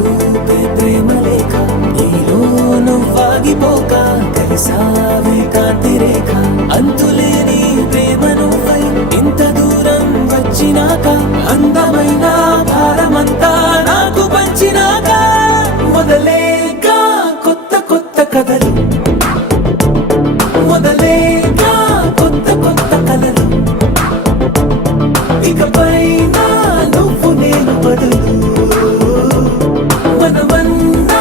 చూపే ప్రేమ లేఖ నీలో నువ్వాగిపోక కలిసావే కాంతి రేఖ అంతులేని ప్రేమ నువ్వై ఇంత దూరం వచ్చినాక అందమైన భారమంతా నాకు పంచినాక మొదలేగా కొత్త కొత్త కథలు మొదలేగా కొత్త కొత్త కలలు ఇకపైన నువ్వు నేను బదులు మనమన్నా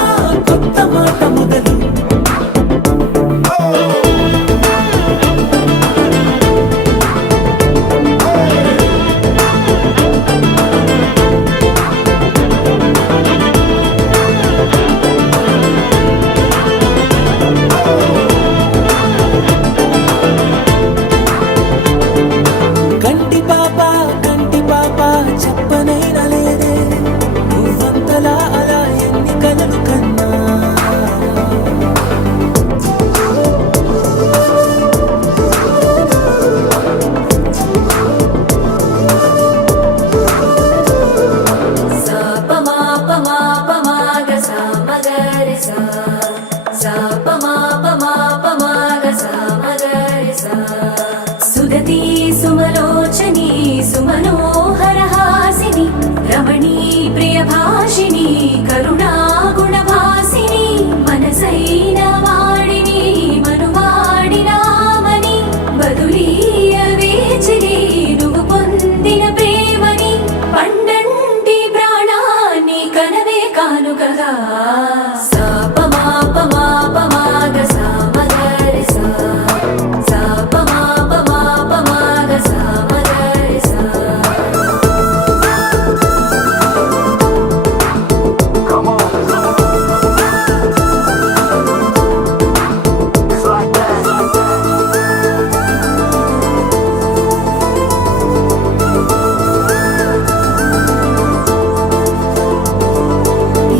కొత్త మాట మొదలు కంటి పాప చెప్పనైనా లేదే నువ్వంతలా అలా ఎన్ని కలలు కన్నా సుదతి సుమలోచని సుమనోహర హాసిని రమణీ ప్రియ భాషిని కరుణా గుణభాసిని మనసైన వాడిని మనువాడినామని బదులీయ వేచిరి నువ్వు పొందిన ప్రేమని పండంటి ప్రాణాన్ని కనవే కానుకగా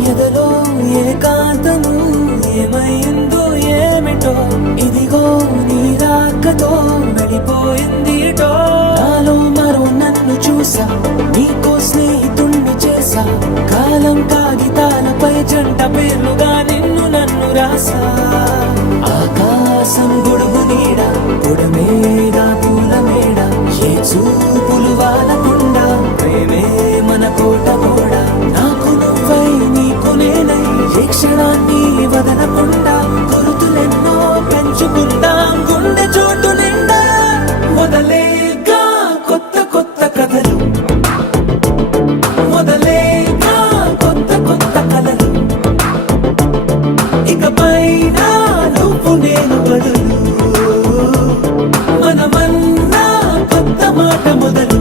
ఎదలో ఏకాంతము ఏమైందో ఏమిటో ఇదిగో నీ రాకతో వెళ్ళిపోయిందిటో నాలో మరో నన్ను చూసా నీకో స్నేహితుణ్ణి చేసా కాలం కాగితాలపై జంట పేర్లుగా నిన్ను నన్ను రాసా ఆకాశం గొడుగు నీడ పొడమేగా పూల మేడ ఏ చూపులు వాలకుండా ప్రేమే మన కోట గోడ నాకు నువ్వై నీకు నేనై ఏ క్షణాన్ని వదలకుండా గుర్తులెన్నో పెంచుకుందాం గుండె చోటు నిండా మొదలేగా కొత్త కొత్త కథలు మొదలేగా కొత్త కొత్త కలలు ఇకపైన నువ్వు నేను బదులు మనమన్నా కొత్త మాట మొదలు